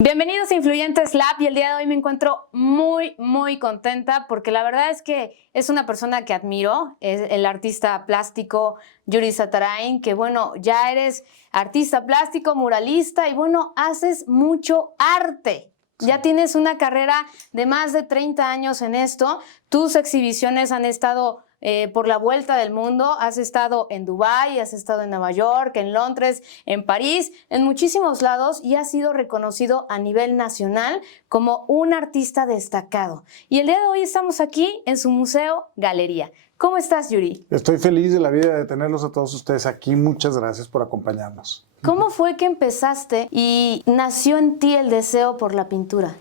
Bienvenidos a Influyentes Lab y el día de hoy me encuentro muy contenta porque la verdad es que es una persona que admiro, es el artista plástico Yuri Satarain, que bueno, ya eres artista plástico, muralista y bueno, haces mucho arte. Ya tienes una carrera de más de 30 años en esto, tus exhibiciones han estado por la vuelta del mundo, has estado en Dubái, has estado en Nueva York, en Londres, en París, en muchísimos lados y has sido reconocido a nivel nacional como un artista destacado. Y el día de hoy estamos aquí en su museo Galería. ¿Cómo estás, Yuri? Estoy feliz de la vida de tenerlos a todos ustedes aquí. Muchas gracias por acompañarnos. ¿Cómo fue que empezaste y nació en ti el deseo por la pintura?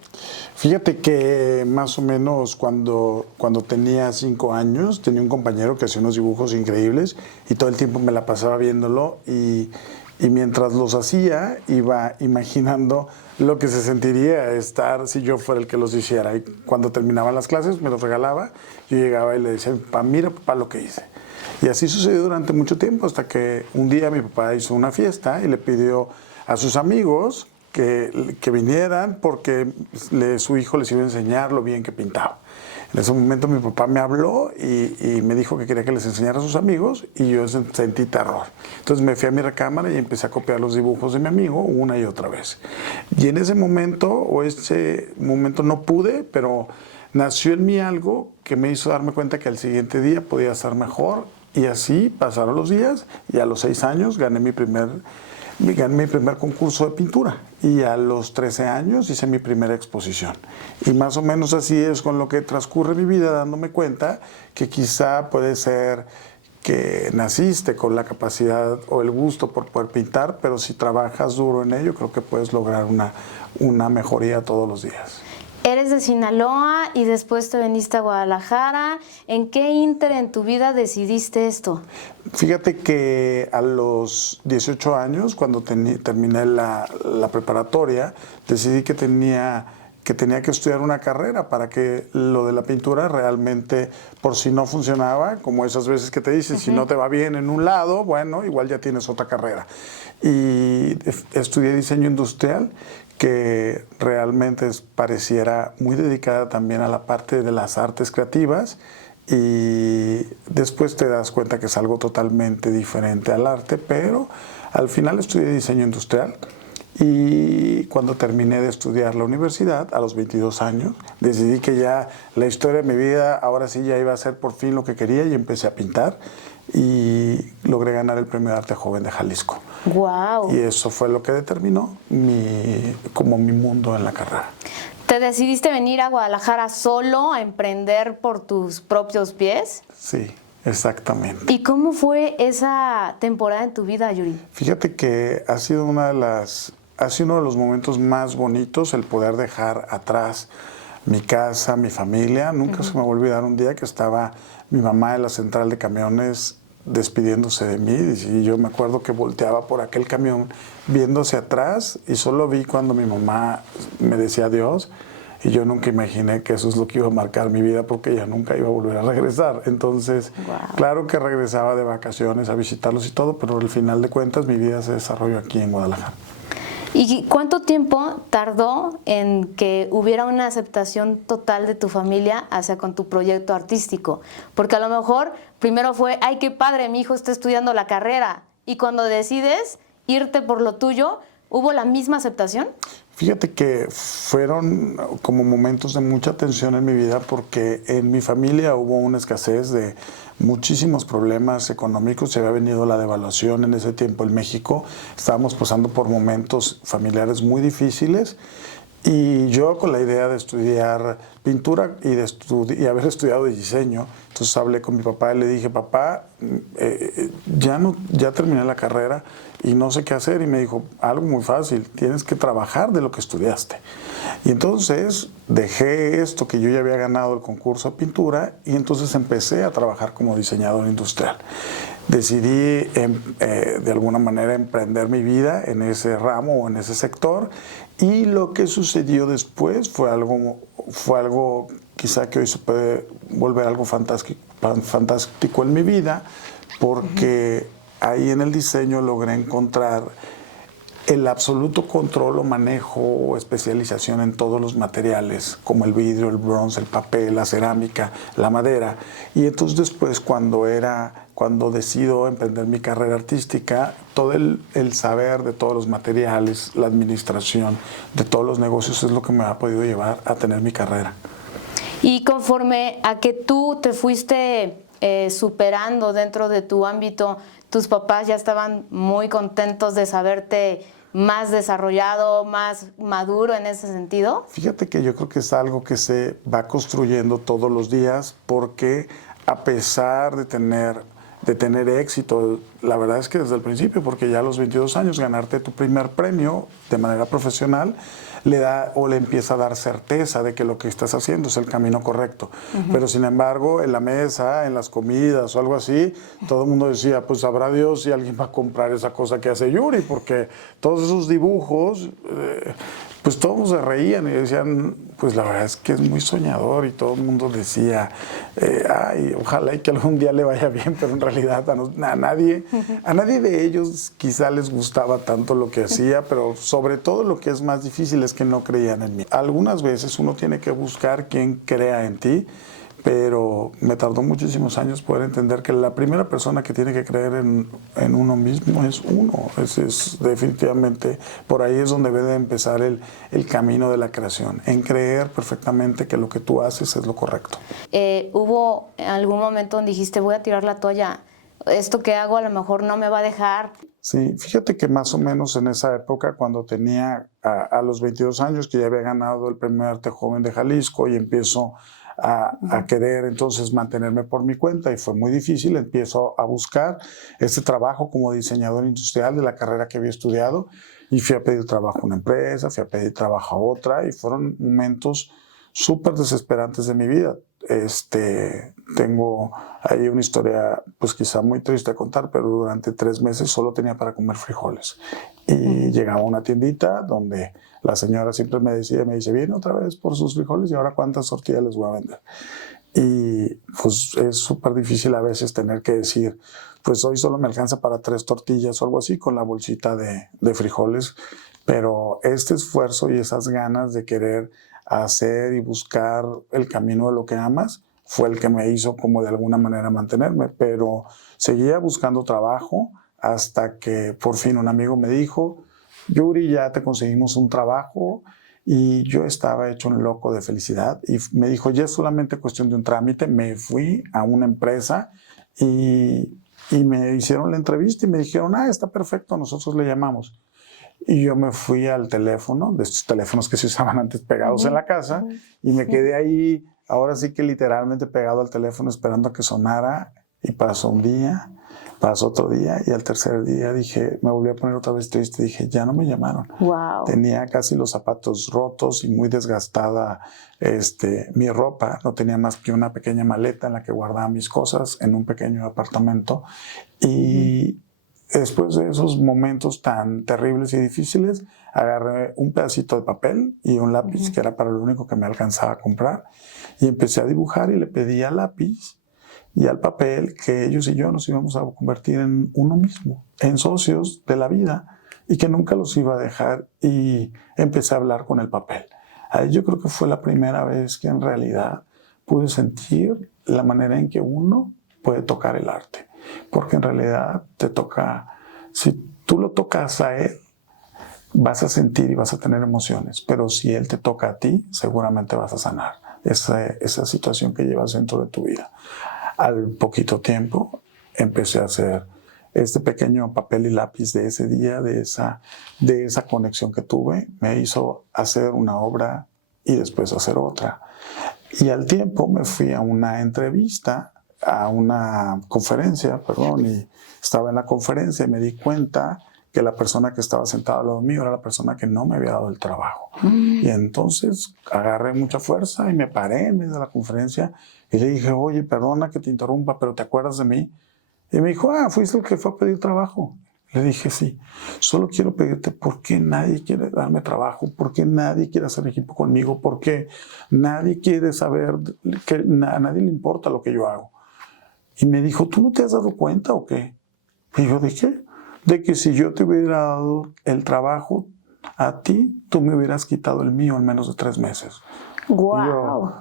Fíjate que más o menos cuando tenía 5 años, tenía un compañero que hacía unos dibujos increíbles y todo el tiempo me la pasaba viéndolo y mientras los hacía iba imaginando lo que se sentiría estar si yo fuera el que los hiciera. Y cuando terminaban las clases me los regalaba, yo llegaba y le decía, papá, mira papá lo que hice. Y así sucedió durante mucho tiempo hasta que un día mi papá hizo una fiesta y le pidió a sus amigos que vinieran porque su hijo les iba a enseñar lo bien que pintaba. En ese momento mi papá me habló y me dijo que quería que les enseñara a sus amigos y yo sentí terror. Entonces me fui a mi recámara y empecé a copiar los dibujos de mi amigo una y otra vez. Y en ese momento no pude, pero nació en mí algo que me hizo darme cuenta que al siguiente día podía estar mejor y así pasaron los días y a los 6 años gané mi primer concurso de pintura y a los 13 años hice mi primera exposición. Y más o menos así es con lo que transcurre mi vida, dándome cuenta que quizá puede ser que naciste con la capacidad o el gusto por poder pintar, pero si trabajas duro en ello, creo que puedes lograr una mejoría todos los días. Eres de Sinaloa y después te viniste a Guadalajara. ¿En qué ínter en tu vida decidiste esto? Fíjate que a los 18 años, cuando terminé la preparatoria, decidí que tenía que estudiar una carrera para que lo de la pintura realmente, por si no funcionaba, como esas veces que te dicen, si no te va bien en un lado, bueno, igual ya tienes otra carrera. Y estudié diseño industrial, que realmente pareciera muy dedicada también a la parte de las artes creativas y después te das cuenta que es algo totalmente diferente al arte, pero al final estudié diseño industrial y cuando terminé de estudiar la universidad, a los 22 años, decidí que ya la historia de mi vida ahora sí ya iba a ser por fin lo que quería y empecé a pintar y logré ganar el Premio de Arte Joven de Jalisco. ¡Wow! Y eso fue lo que determinó como mi mundo en la carrera. ¿Te decidiste venir a Guadalajara solo a emprender por tus propios pies? Sí, exactamente. ¿Y cómo fue esa temporada en tu vida, Yuri? Fíjate que ha sido uno de los momentos más bonitos el poder dejar atrás mi casa, mi familia. Nunca se me va a olvidar un día que estaba mi mamá en la central de camiones despidiéndose de mí y yo me acuerdo que volteaba por aquel camión viendo hacia atrás y solo vi cuando mi mamá me decía adiós y yo nunca imaginé que eso es lo que iba a marcar mi vida porque ella nunca iba a volver a regresar. Entonces, claro que regresaba de vacaciones a visitarlos y todo, pero al final de cuentas mi vida se desarrolló aquí en Guadalajara. ¿Y cuánto tiempo tardó en que hubiera una aceptación total de tu familia hacia con tu proyecto artístico? Porque a lo mejor primero fue, ay, qué padre, mi hijo está estudiando la carrera. Y cuando decides irte por lo tuyo, ¿hubo la misma aceptación? Fíjate que fueron como momentos de mucha tensión en mi vida porque en mi familia hubo una escasez de muchísimos problemas económicos, se había venido la devaluación en ese tiempo en México, estábamos pasando por momentos familiares muy difíciles y yo con la idea de estudiar pintura y haber estudiado diseño, entonces hablé con mi papá y le dije, papá, ya terminé la carrera y no sé qué hacer. Y me dijo, algo muy fácil, tienes que trabajar de lo que estudiaste. Y entonces dejé esto que yo ya había ganado el concurso de pintura y entonces empecé a trabajar como diseñador industrial. Decidí de alguna manera emprender mi vida en ese ramo o en ese sector y lo que sucedió después fue algo quizá que hoy se puede volver algo fantástico en mi vida porque ahí en el diseño logré encontrar el absoluto control o manejo o especialización en todos los materiales, como el vidrio, el bronce, el papel, la cerámica, la madera. Y entonces después, cuando decido emprender mi carrera artística, todo el saber de todos los materiales, la administración de todos los negocios es lo que me ha podido llevar a tener mi carrera. Y conforme a que tú te fuiste superando dentro de tu ámbito, tus papás ya estaban muy contentos de saberte más desarrollado, más maduro en ese sentido. Fíjate que yo creo que es algo que se va construyendo todos los días, porque a pesar de tener éxito, la verdad es que desde el principio, porque ya a los 22 años ganarte tu primer premio de manera profesional le da o le empieza a dar certeza de que lo que estás haciendo es el camino correcto. Pero sin embargo, en la mesa, en las comidas o algo así, todo el mundo decía, pues sabrá Dios si alguien va a comprar esa cosa que hace Yuri, porque todos esos dibujos, pues todos se reían y decían, pues la verdad es que es muy soñador, y todo el mundo decía, ay, ojalá y que algún día le vaya bien, pero en realidad a nadie de ellos quizá les gustaba tanto lo que hacía, pero sobre todo lo que es más difícil es que no creían en mí. Algunas veces uno tiene que buscar quien crea en ti, pero me tardó muchísimos años poder entender que la primera persona que tiene que creer en uno mismo es uno. Es definitivamente, por ahí es donde debe de empezar el camino de la creación, en creer perfectamente que lo que tú haces es lo correcto. ¿Hubo algún momento donde dijiste, voy a tirar la toalla, esto que hago a lo mejor no me va a dejar? Sí, fíjate que más o menos en esa época, cuando tenía a los 22 años, que ya había ganado el Premio Arte Joven de Jalisco, y empiezo a querer entonces mantenerme por mi cuenta, y fue muy difícil. Empiezo a buscar este trabajo como diseñador industrial de la carrera que había estudiado, y fui a pedir trabajo a una empresa, fui a pedir trabajo a otra, y fueron momentos súper desesperantes de mi vida. Tengo ahí una historia, pues quizá muy triste de contar, pero durante 3 meses solo tenía para comer frijoles. Y llegaba a una tiendita donde la señora siempre me dice, viene otra vez por sus frijoles, y ahora cuántas tortillas les voy a vender. Y pues es súper difícil a veces tener que decir, pues hoy solo me alcanza para 3 tortillas o algo así, con la bolsita de frijoles. Pero este esfuerzo y esas ganas de querer hacer y buscar el camino de lo que amas fue el que me hizo como de alguna manera mantenerme. Pero seguía buscando trabajo hasta que por fin un amigo me dijo, Yuri, ya te conseguimos un trabajo. Y yo estaba hecho un loco de felicidad, y me dijo, ya es solamente cuestión de un trámite. Me fui a una empresa y me hicieron la entrevista y me dijeron, está perfecto, nosotros le llamamos. Y yo me fui al teléfono, de estos teléfonos que se usaban antes pegados en la casa, y me quedé ahí, ahora sí que literalmente pegado al teléfono, esperando a que sonara. Y pasó un día, pasó otro día, y al tercer día dije, me volví a poner otra vez triste. Dije, ya no me llamaron. Wow. Tenía casi los zapatos rotos y muy desgastada mi ropa. No tenía más que una pequeña maleta en la que guardaba mis cosas en un pequeño apartamento. Y después de esos momentos tan terribles y difíciles, agarré un pedacito de papel y un lápiz, que era para lo único que me alcanzaba a comprar, y empecé a dibujar, y le pedí al lápiz y al papel que ellos y yo nos íbamos a convertir en uno mismo, en socios de la vida, y que nunca los iba a dejar. Y empecé a hablar con el papel. Ahí yo creo que fue la primera vez que en realidad pude sentir la manera en que uno puede tocar el arte. Porque en realidad te toca, si tú lo tocas a él, vas a sentir y vas a tener emociones, pero si él te toca a ti, seguramente vas a sanar esa situación que llevas dentro de tu vida. Al poquito tiempo empecé a hacer este pequeño papel y lápiz de ese día, de esa conexión que tuve, me hizo hacer una obra y después hacer otra. Y al tiempo me fui a una entrevista, a una conferencia, y estaba en la conferencia y me di cuenta que la persona que estaba sentada al lado mío era la persona que no me había dado el trabajo. Y entonces agarré mucha fuerza y me paré en medio de la conferencia y le dije, oye, perdona que te interrumpa, pero ¿te acuerdas de mí? Y me dijo, fuiste el que fue a pedir trabajo. Le dije, sí, solo quiero pedirte por qué nadie quiere darme trabajo, por qué nadie quiere hacer equipo conmigo, por qué nadie quiere saber, que a nadie le importa lo que yo hago. Y me dijo, ¿tú no te has dado cuenta o qué? Y yo dije, de que si yo te hubiera dado el trabajo a ti, tú me hubieras quitado el mío en menos de 3 meses. ¡Wow! Y yo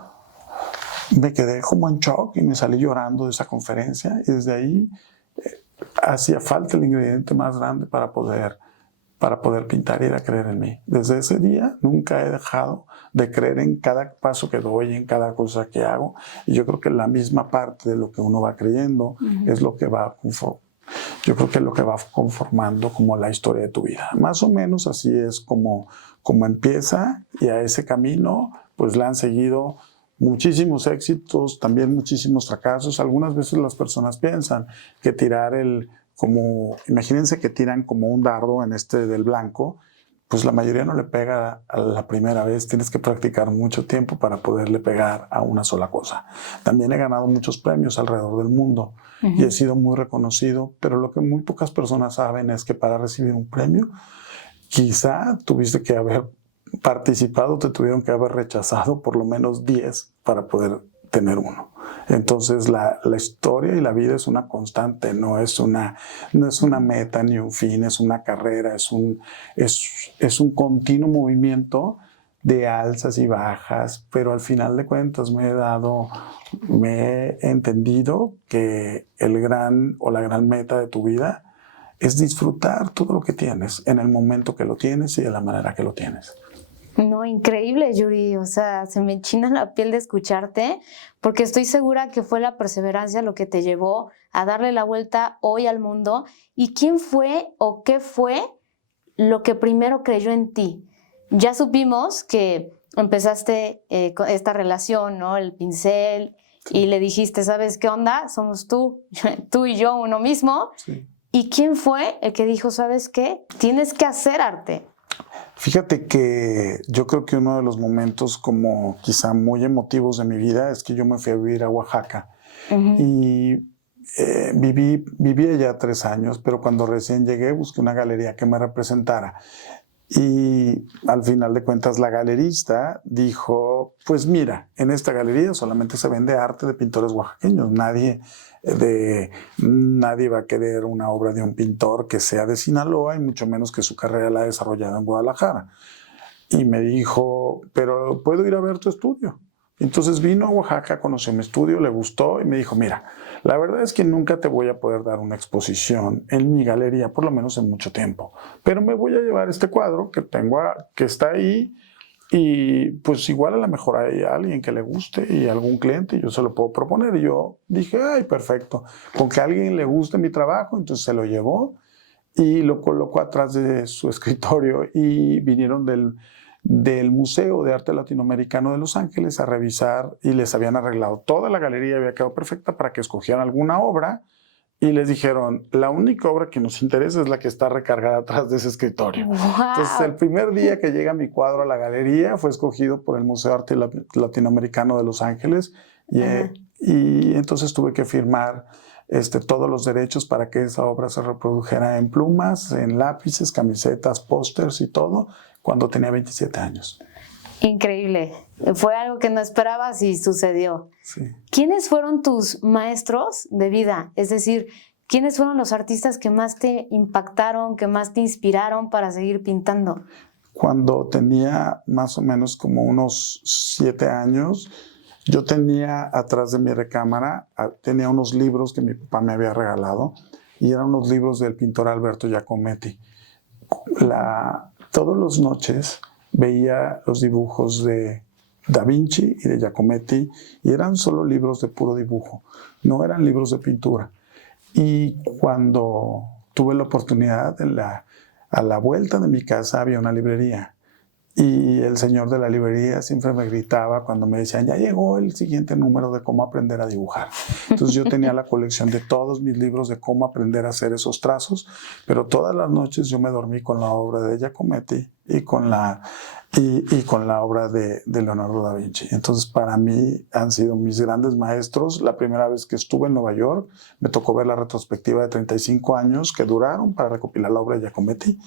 me quedé como en shock y me salí llorando de esa conferencia, y desde ahí hacía falta el ingrediente más grande para poder pintar y era creer en mí. Desde ese día nunca he dejado de creer en cada paso que doy, en cada cosa que hago, y yo creo que la misma parte de lo que uno va creyendo es lo que va yo creo que es lo que va conformando como la historia de tu vida. Más o menos así es como empieza, y a ese camino pues le han seguido muchísimos éxitos, también muchísimos fracasos. Algunas veces las personas piensan que imagínense que tiran como un dardo en del blanco, pues la mayoría no le pega a la primera vez, tienes que practicar mucho tiempo para poderle pegar a una sola cosa. También he ganado muchos premios alrededor del mundo y he sido muy reconocido, pero lo que muy pocas personas saben es que para recibir un premio, quizá tuviste que haber participado, te tuvieron que haber rechazado por lo menos 10 para poder tener uno. Entonces la historia y la vida es una constante, no es una meta ni un fin, es una carrera, es un continuo movimiento de alzas y bajas, pero al final de cuentas me he entendido que la gran meta de tu vida es disfrutar todo lo que tienes en el momento que lo tienes y de la manera que lo tienes. No, increíble, Yuri. O sea, se me enchina la piel de escucharte, porque estoy segura que fue la perseverancia lo que te llevó a darle la vuelta hoy al mundo. ¿Y quién fue o qué fue lo que primero creyó en ti? Ya supimos que empezaste con esta relación, ¿no? El pincel, y le dijiste, ¿sabes qué onda? Somos tú y yo, uno mismo. Sí. ¿Y quién fue el que dijo, ¿sabes qué? Tienes que hacer arte? Fíjate que yo creo que uno de los momentos como quizá muy emotivos de mi vida es que yo me fui a vivir a Oaxaca. Y viví allá 3 años, pero cuando recién llegué busqué una galería que me representara. Y al final de cuentas la galerista dijo, pues mira, en esta galería solamente se vende arte de pintores oaxaqueños. Nadie va a querer una obra de un pintor que sea de Sinaloa y mucho menos que su carrera la ha desarrollado en Guadalajara. Y me dijo, pero ¿puedo ir a ver tu estudio? Entonces vino a Oaxaca, conoció mi estudio, le gustó y me dijo, mira, la verdad es que nunca te voy a poder dar una exposición en mi galería, por lo menos en mucho tiempo, pero me voy a llevar este cuadro que está ahí, y pues igual a lo mejor hay alguien que le guste y algún cliente, y yo se lo puedo proponer. Y yo dije, ay, perfecto, con que a alguien le guste mi trabajo. Entonces se lo llevó y lo colocó atrás de su escritorio, y vinieron del Museo de Arte Latinoamericano de Los Ángeles a revisar, y les habían arreglado toda la galería, había quedado perfecta para que escogieran alguna obra, y les dijeron, la única obra que nos interesa es la que está recargada atrás de ese escritorio. ¡Wow! Entonces el primer día que llega mi cuadro a la galería fue escogido por el Museo de Arte Latinoamericano de Los Ángeles, y entonces tuve que firmar todos los derechos para que esa obra se reprodujera en plumas, en lápices, camisetas, pósters y todo, cuando tenía 27 años. Increíble. Fue algo que no esperabas y sucedió. Sí. ¿Quiénes fueron tus maestros de vida? Es decir, ¿quiénes fueron los artistas que más te impactaron, que más te inspiraron para seguir pintando? Cuando tenía más o menos como unos 7 años, yo tenía atrás de mi recámara, tenía unos libros que mi papá me había regalado, y eran unos libros del pintor Alberto Giacometti. Todas las noches veía los dibujos de Da Vinci y de Giacometti, y eran solo libros de puro dibujo, no eran libros de pintura. Y cuando tuve la oportunidad, a la vuelta de mi casa había una librería, y el señor de la librería siempre me gritaba cuando me decían, ya llegó el siguiente número de cómo aprender a dibujar. Entonces yo tenía la colección de todos mis libros de cómo aprender a hacer esos trazos, pero todas las noches yo me dormí con la obra de Giacometti y con la obra de Leonardo da Vinci. Entonces para mí han sido mis grandes maestros. La primera vez que estuve en Nueva York me tocó ver la retrospectiva de 35 años que duraron para recopilar la obra de Giacometti,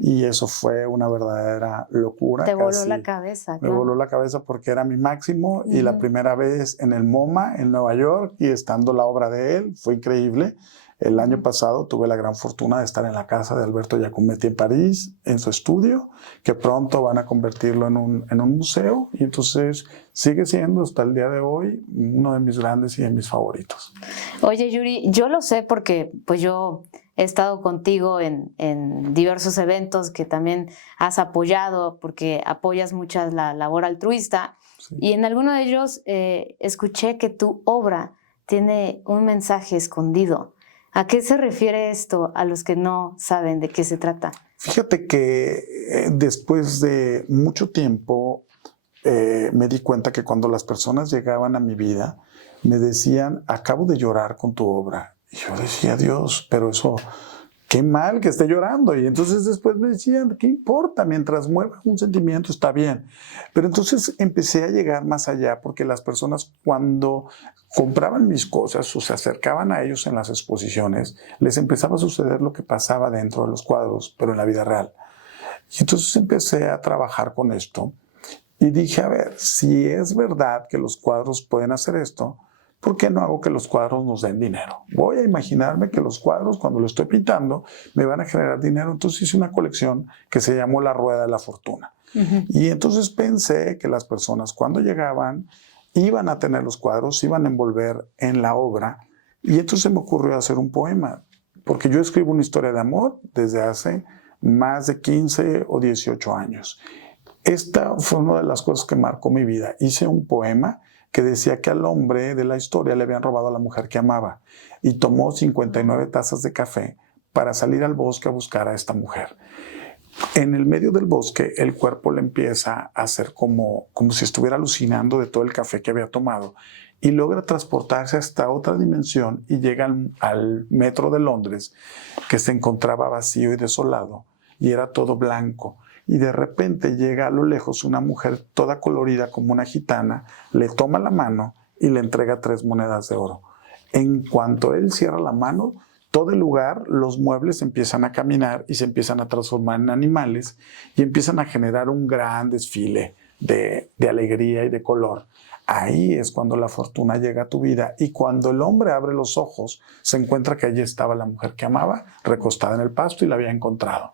y eso fue una verdadera locura. Te voló la cabeza. Me voló la cabeza porque era mi máximo, y la primera vez en el MoMA en Nueva York y estando la obra de él fue increíble. El año pasado tuve la gran fortuna de estar en la casa de Alberto Giacometti en París, en su estudio, que pronto van a convertirlo en un museo, y entonces sigue siendo hasta el día de hoy uno de mis grandes y de mis favoritos. Oye, Yuri, yo lo sé porque pues yo he estado contigo en diversos eventos que también has apoyado, porque apoyas mucho la labor altruista, sí. Y en alguno de ellos escuché que tu obra tiene un mensaje escondido. ¿A qué se refiere esto a los que no saben de qué se trata? Fíjate que después de mucho tiempo me di cuenta que cuando las personas llegaban a mi vida me decían, acabo de llorar con tu obra. Y yo decía, Dios, pero eso, qué mal que esté llorando. Y entonces después me decían, ¿qué importa? Mientras mueva un sentimiento está bien. Pero entonces empecé a llegar más allá, porque las personas cuando compraban mis cosas o se acercaban a ellos en las exposiciones, les empezaba a suceder lo que pasaba dentro de los cuadros, pero en la vida real. Y entonces empecé a trabajar con esto y dije, a ver, si es verdad que los cuadros pueden hacer esto, ¿por qué no hago que los cuadros nos den dinero? Voy a imaginarme que los cuadros, cuando los estoy pintando, me van a generar dinero. Entonces hice una colección que se llamó La Rueda de la Fortuna. Y entonces pensé que las personas cuando llegaban iban a tener los cuadros, iban a envolver en la obra. Y entonces me ocurrió hacer un poema, porque yo escribo una historia de amor desde hace más de 15 o 18 años. Esta fue una de las cosas que marcó mi vida. Hice un poema que decía que al hombre de la historia le habían robado a la mujer que amaba y tomó 59 tazas de café para salir al bosque a buscar a esta mujer. En el medio del bosque, el cuerpo le empieza a hacer como si estuviera alucinando de todo el café que había tomado y logra transportarse hasta otra dimensión y llega al metro de Londres, que se encontraba vacío y desolado y era todo blanco. Y de repente llega a lo lejos una mujer toda colorida como una gitana, le toma la mano y le entrega 3 monedas de oro. En cuanto él cierra la mano, todo el lugar, los muebles empiezan a caminar y se empiezan a transformar en animales y empiezan a generar un gran desfile de alegría y de color. Ahí es cuando la fortuna llega a tu vida y cuando el hombre abre los ojos, se encuentra que allí estaba la mujer que amaba, recostada en el pasto y la había encontrado.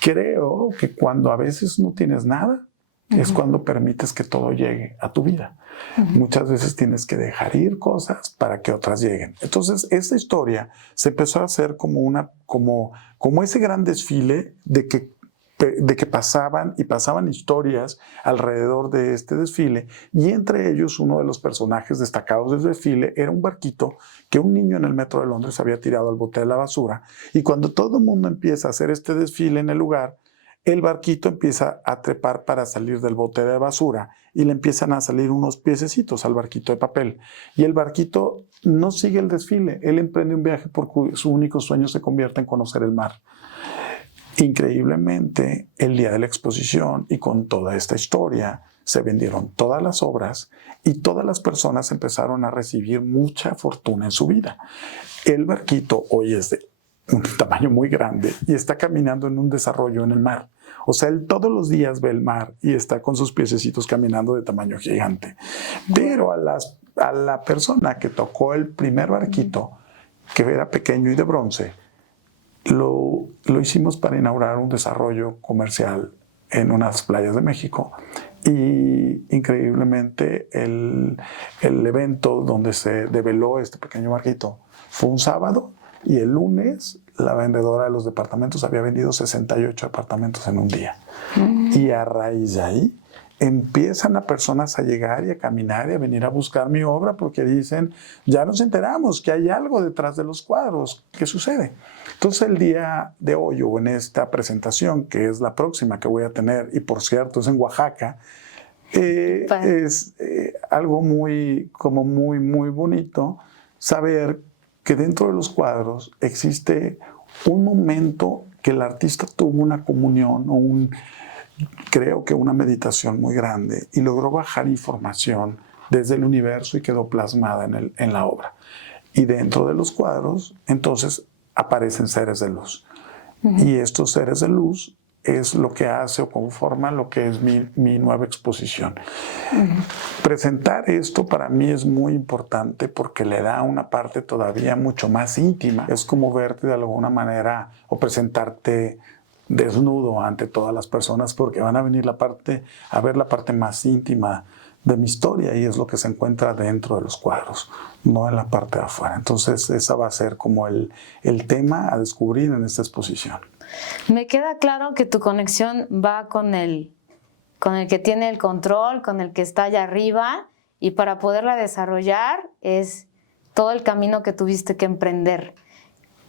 Creo que cuando a veces no tienes nada, es cuando permites que todo llegue a tu vida. Muchas veces tienes que dejar ir cosas para que otras lleguen. Entonces, esta historia se empezó a hacer como ese gran desfile de que pasaban historias alrededor de este desfile, y entre ellos uno de los personajes destacados del desfile era un barquito que un niño en el metro de Londres había tirado al bote de la basura, y cuando todo el mundo empieza a hacer este desfile en el lugar, el barquito empieza a trepar para salir del bote de basura y le empiezan a salir unos piececitos al barquito de papel, y el barquito no sigue el desfile, él emprende un viaje porque su único sueño se convierte en conocer el mar. Increíblemente, el día de la exposición y con toda esta historia, se vendieron todas las obras y todas las personas empezaron a recibir mucha fortuna en su vida. El barquito hoy es de un tamaño muy grande y está caminando en un desarrollo en el mar. O sea, él todos los días ve el mar y está con sus piececitos caminando de tamaño gigante. Pero a la persona que tocó el primer barquito, que era pequeño y de bronce, lo hicimos para inaugurar un desarrollo comercial en unas playas de México. Y increíblemente el evento donde se develó este pequeño barquito fue un sábado, y el lunes la vendedora de los departamentos había vendido 68 departamentos en un día. Y a raíz de ahí empiezan a personas a llegar y a caminar y a venir a buscar mi obra porque dicen, ya nos enteramos que hay algo detrás de los cuadros. ¿Qué sucede? Entonces el día de hoy, o en esta presentación, que es la próxima que voy a tener, y por cierto es en Oaxaca, es algo muy bonito saber que dentro de los cuadros existe un momento que el artista tuvo una comunión o creo que una meditación muy grande y logró bajar información desde el universo y quedó plasmada en la obra. Y dentro de los cuadros, entonces, aparecen seres de luz. Y estos seres de luz es lo que hace o conforma lo que es mi nueva exposición. Presentar esto para mí es muy importante porque le da una parte todavía mucho más íntima. Es como verte de alguna manera o presentarte desnudo ante todas las personas porque van a venir a ver la parte más íntima de mi historia y es lo que se encuentra dentro de los cuadros, no en la parte de afuera. Entonces esa va a ser como el tema a descubrir en esta exposición. Me queda claro que tu conexión va con el que tiene el control, con el que está allá arriba, y para poderla desarrollar es todo el camino que tuviste que emprender.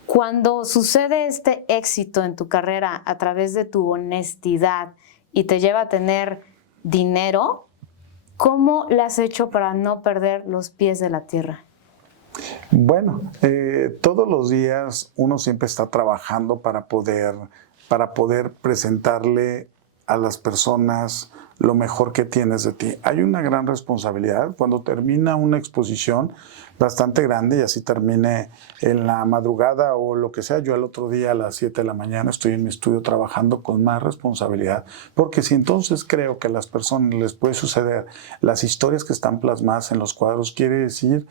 Cuando sucede este éxito en tu carrera a través de tu honestidad y te lleva a tener dinero, ¿cómo le has hecho para no perder los pies de la tierra? Bueno, todos los días uno siempre está trabajando para poder presentarle a las personas lo mejor que tienes de ti. Hay una gran responsabilidad cuando termina una exposición bastante grande y así termine en la madrugada o lo que sea. Yo el otro día a las 7 de la mañana estoy en mi estudio trabajando con más responsabilidad, porque si entonces creo que a las personas les puede suceder las historias que están plasmadas en los cuadros, quiere decir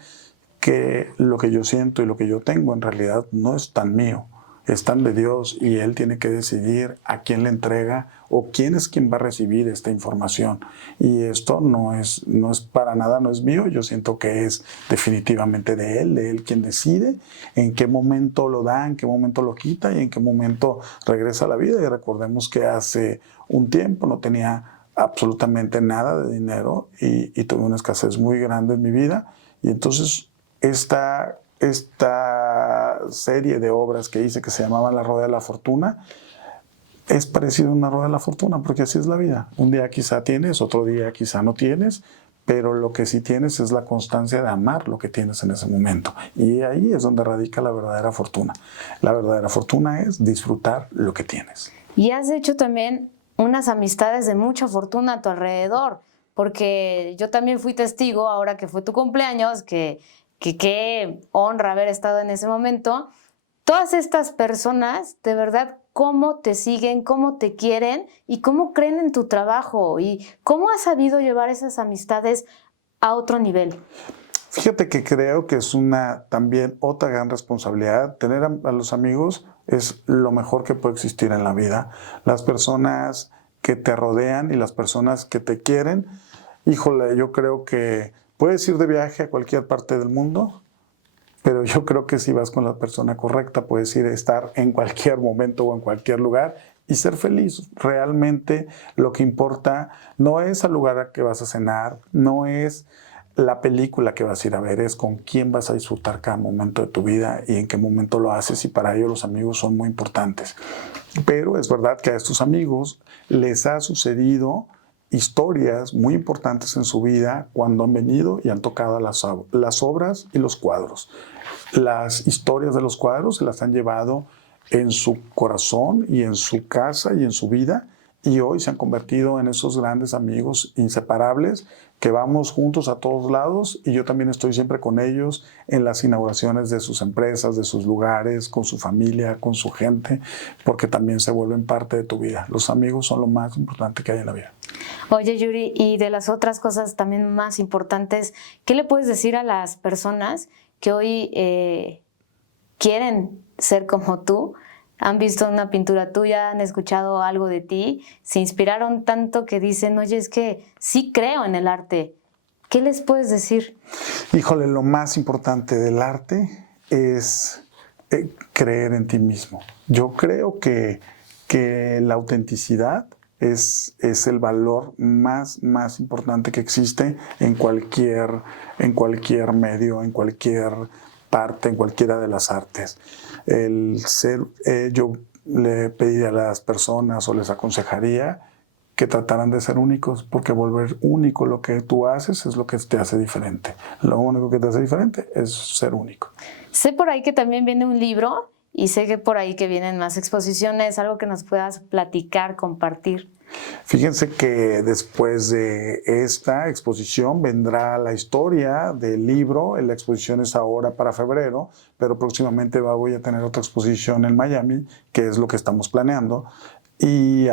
que lo que yo siento y lo que yo tengo en realidad no es tan mío, es tan de Dios y Él tiene que decidir a quién le entrega o quién es quien va a recibir esta información. Y esto no es para nada, no es mío, yo siento que es definitivamente de Él quien decide en qué momento lo da, en qué momento lo quita y en qué momento regresa a la vida. Y recordemos que hace un tiempo no tenía absolutamente nada de dinero y tuve una escasez muy grande en mi vida y entonces esta serie de obras que hice que se llamaban La Rueda de la Fortuna es parecido a una rueda de la fortuna porque así es la vida. Un día quizá tienes, otro día quizá no tienes, pero lo que sí tienes es la constancia de amar lo que tienes en ese momento. Y ahí es donde radica la verdadera fortuna. La verdadera fortuna es disfrutar lo que tienes. Y has hecho también unas amistades de mucha fortuna a tu alrededor, porque yo también fui testigo ahora que fue tu cumpleaños, que qué honra haber estado en ese momento. Todas estas personas, de verdad, cómo te siguen, cómo te quieren y cómo creen en tu trabajo y cómo has sabido llevar esas amistades a otro nivel. Fíjate que creo que es también otra gran responsabilidad. Tener a los amigos es lo mejor que puede existir en la vida. Las personas que te rodean y las personas que te quieren, híjole, yo creo que puedes ir de viaje a cualquier parte del mundo, pero yo creo que si vas con la persona correcta, puedes ir a estar en cualquier momento o en cualquier lugar y ser feliz. Realmente lo que importa no es el lugar al que vas a cenar, no es la película que vas a ir a ver, es con quién vas a disfrutar cada momento de tu vida y en qué momento lo haces, y para ello los amigos son muy importantes. Pero es verdad que a estos amigos les ha sucedido historias muy importantes en su vida cuando han venido y han tocado las obras y los cuadros. Las historias de los cuadros se las han llevado en su corazón y en su casa y en su vida, y hoy se han convertido en esos grandes amigos inseparables que vamos juntos a todos lados, y yo también estoy siempre con ellos en las inauguraciones de sus empresas, de sus lugares, con su familia, con su gente, porque también se vuelven parte de tu vida. Los amigos son lo más importante que hay en la vida. Oye, Yuri, y de las otras cosas también más importantes, ¿qué le puedes decir a las personas que hoy quieren ser como tú? Han visto una pintura tuya, han escuchado algo de ti, se inspiraron tanto que dicen, oye, es que sí creo en el arte. ¿Qué les puedes decir? Híjole, lo más importante del arte es creer en ti mismo. Yo creo que la autenticidad es el valor más importante que existe en cualquier medio, en cualquier parte, en cualquiera de las artes. Yo le pediría a las personas o les aconsejaría que trataran de ser únicos, porque volver único lo que tú haces es lo que te hace diferente. Lo único que te hace diferente es ser único. Sé por ahí que también viene un libro y sé que por ahí que vienen más exposiciones, algo que nos puedas platicar, compartir. Fíjense que después de esta exposición vendrá la historia del libro. La exposición es ahora para febrero, pero próximamente voy a tener otra exposición en Miami, que es lo que estamos planeando, y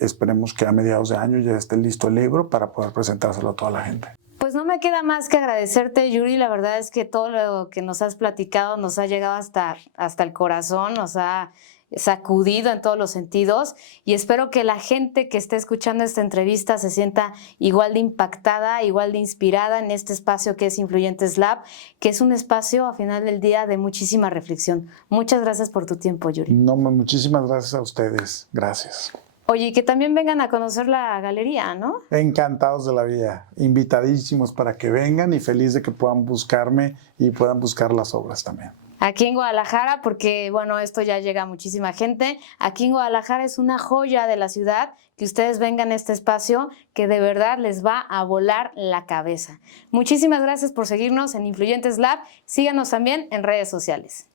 esperemos que a mediados de año ya esté listo el libro para poder presentárselo a toda la gente. Pues no me queda más que agradecerte, Yuri. La verdad es que todo lo que nos has platicado nos ha llegado hasta el corazón, nos ha sacudido en todos los sentidos y espero que la gente que esté escuchando esta entrevista se sienta igual de impactada, igual de inspirada en este espacio que es Influyentes Lab, que es un espacio a final del día de muchísima reflexión. Muchas gracias por tu tiempo, Yuri. No, muchísimas gracias a ustedes. Gracias. Oye, y que también vengan a conocer la galería, ¿no? Encantados de la vida, invitadísimos para que vengan y feliz de que puedan buscarme y puedan buscar las obras también. Aquí en Guadalajara, porque bueno, esto ya llega a muchísima gente. Aquí en Guadalajara es una joya de la ciudad, que ustedes vengan a este espacio que de verdad les va a volar la cabeza. Muchísimas gracias por seguirnos en Influyentes Lab. Síganos también en redes sociales.